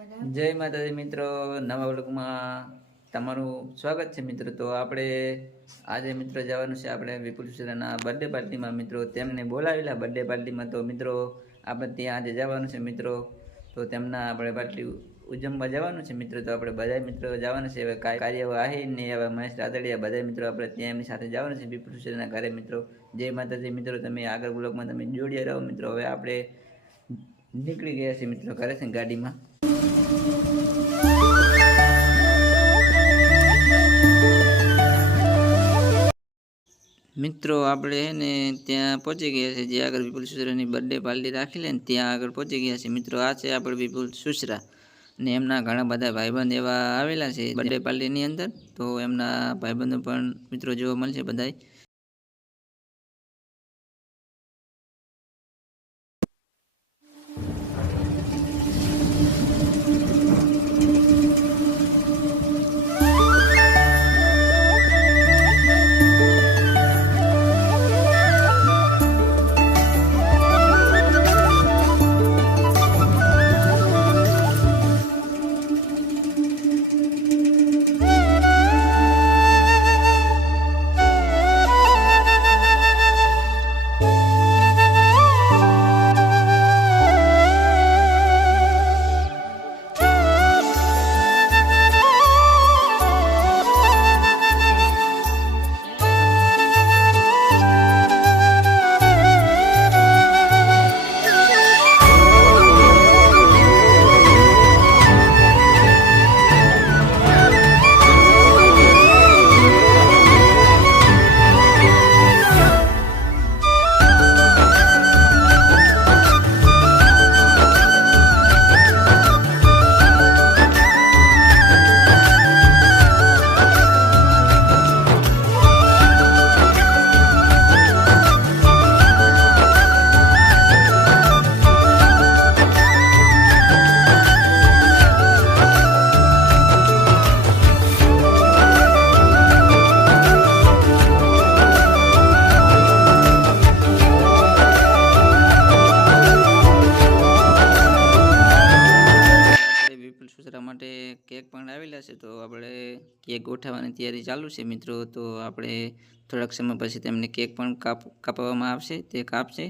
જય માતાજી મિત્રો, નવા વ્લોગમાં તમારું સ્વાગત છે મિત્રો। તો આપણે આજે મિત્રો જવાનું છે આપણે વિપુલ સુશરાના બર્થડે પાર્ટીમાં મિત્રો। તેમને બોલાવેલા બર્થડે પાર્ટીમાં, તો મિત્રો આપણે ત્યાં આજે જવાનું છે મિત્રો। તો તેમના આપણે પાર્ટી ઉજવવા જવાનું છે મિત્રો। તો આપણે બધા મિત્રો જવાનું છે। હવે કાર્ય આહિર ને એવા મહેશ રાદડિયા બધા મિત્રો આપણે ત્યાં એમની સાથે જવાનું છે વિપુલ સુશરાના ઘરે મિત્રો। જય માતાજી મિત્રો, તમે આગળ બ્લોગમાં તમે જોડ્યા રહો મિત્રો। હવે આપણે નીકળી ગયા છે મિત્રો ઘરે છે ગાડીમાં। મિત્રો આપણે હે ને ત્યાં પહોંચી ગયા છે, જે આગળ વિપુલ સુશરાની બર્થડે પાર્ટી રાખી લે ને ત્યાં આગળ પહોંચી ગયા છે મિત્રો। આ છે આપણે વિપુલ સુશરા ને એમના ઘણા બધા ભાઈબંધ એવા આવેલા છે બર્થડે પાર્ટીની અંદર। તો એમના ભાઈબંધો પણ મિત્રો જોવા મળશે બધાય। માટે કેક પણ આવેલા છે, તો આપણે કેક ગોઠવવાની તૈયારી ચાલુ છે મિત્રો। તો આપણે થોડાક સમય પછી તેમને કેક પણ કાપવામાં આવશે, તે કાપશે।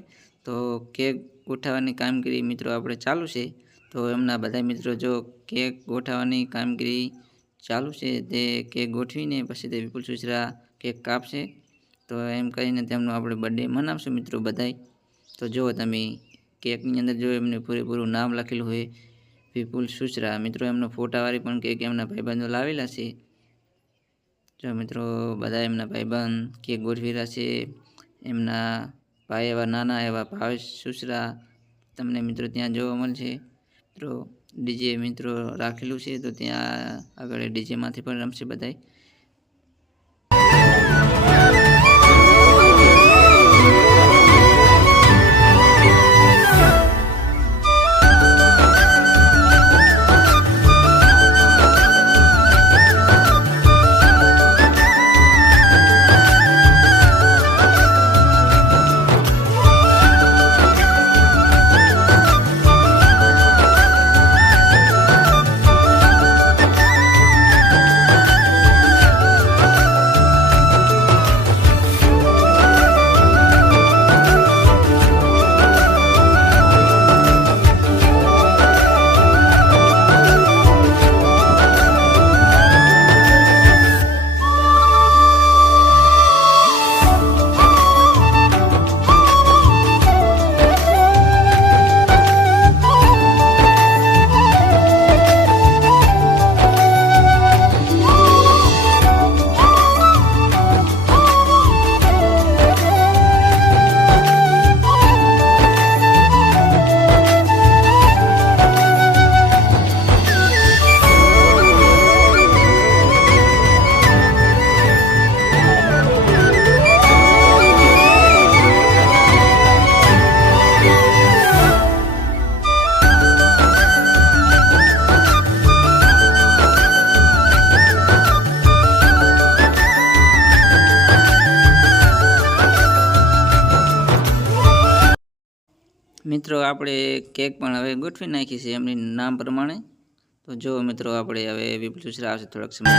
તો કેક ગોઠવવાની કામગીરી મિત્રો આપણે ચાલુ છે। તો એમના બધા મિત્રો જો કેક ગોઠવવાની કામગીરી ચાલુ છે, તે કેક ગોઠવીને પછી તે વિપુલ સુશરા કેક કાપશે। તો એમ કરીને તેમનો આપણે બર્થડે મનાવશું મિત્રો બધાય। તો જુઓ તમે કેકની અંદર જો એમને પૂરેપૂરું નામ લખેલું હોય વિપુલ સુશરા મિત્રો। એમનો ફોટાવાળી પણ કેક એમના ભાઈબંધો લાવેલા છે। જો મિત્રો બધા એમના ભાઈબંધ કેક ગોઠવી રહ્યા છે। એમના ભાઈ એવા નાના એવા ભાવેશ સુશરા તમને મિત્રો ત્યાં જોવા મળશે મિત્રો। ડીજે મિત્રો રાખેલું છે, તો ત્યાં આગળ ડીજેમાંથી પણ રમશે બધાય। મિત્રો આપણે કેક પણ હવે ગોઠવી નાખી છે એમની નામ પ્રમાણે। તો જો મિત્રો આપણે હવે વિપુલ સુસરા આવશે થોડાક સમય.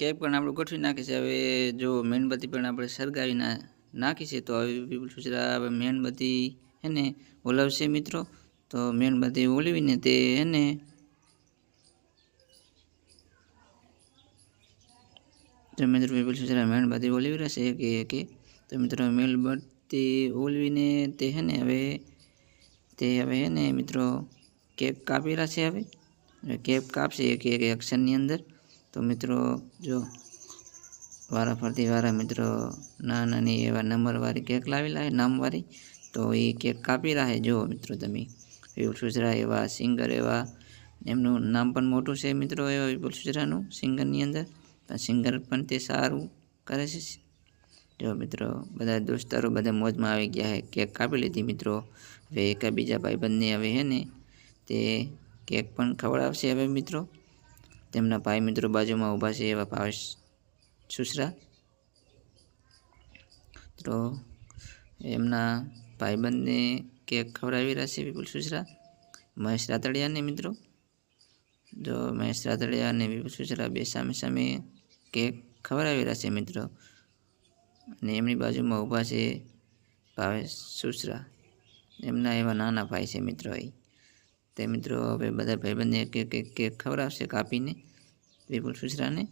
કેક પણ આપણે ગોઠવી નાખી છે. હવે જો મીણબત્તી પણ આપણે સળગાવી નાખી છે. તો હવે વિપુલ સુસરા હવે મીણબત્તી એને ઓલાવશે મિત્રો. તો મીણબત્તી ઓલવીને તે એને જો મિત્રો વિપુલ સુસરા મીણબત્તી ઓલવી રહેશે કે તો મિત્રો મીણબત્તી ઓલવીને તે હે ને હવે હે ને મિત્રો કેક કાપી રહ્યા છે. હવે કેક કાપશે એક એક્શનની અંદર. તો મિત્રો જો વારાફરતી મિત્રો નાની એવા નંબરવાળી કેક લાવેલા છે, નામવાળી. તો એ કેક કાપી રહ્યા જો મિત્રો તમે. વિપુલ સુસરા એવા સિંગર એવા, એમનું નામ પણ મોટું છે મિત્રો એવા વિપુલ સુસરાનું સિંગરની અંદર. સિંગર પણ તે સારું કરે છે. જો મિત્રો બધા દોસ્તારો બધા મોજમાં આવી ગયા છે, કેક કાપી લીધી મિત્રો. હવે બીજા ભાઈબંધને હવે હે ને તે કેક પણ ખવડાવશે હવે મિત્રો. તેમના ભાઈ મિત્રો બાજુમાં ઊભા છે એવા ભાવેશ સુસરા. તો એમના ભાઈબંધને કેક ખવડાવી રહ્યા છે વિપુલ સુસરા, મહેશ રાતડિયાને મિત્રો. જો મહેશ રાતડિયા અને વિપુલ સુસરા બે સામે કેક ખવડાવી રહ્યા છે મિત્રો. અને એમની બાજુમાં ઊભા છે ભાવેશ સુસરા, એમના એવા નાના ભાઈ છે મિત્રો. તે મિત્રો હવે બધા ભાઈબંધને કેક ખવડાવશે કાપીને વિપુલ સુસરાને.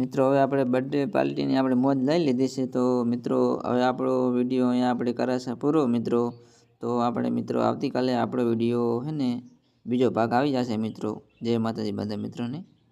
મિત્રો હવે આપણે બર્થડે પાર્ટીની આપણે મોજ લઈ લીધી છે. તો મિત્રો હવે આપણો વિડીયો અહીંયા આપણે કરાશે પૂરો મિત્રો. તો આપણે મિત્રો આવતીકાલે આપણો વિડીયો હે ને બીજો ભાગ આવી જશે મિત્રો. જય માતાજી બધા મિત્રોને.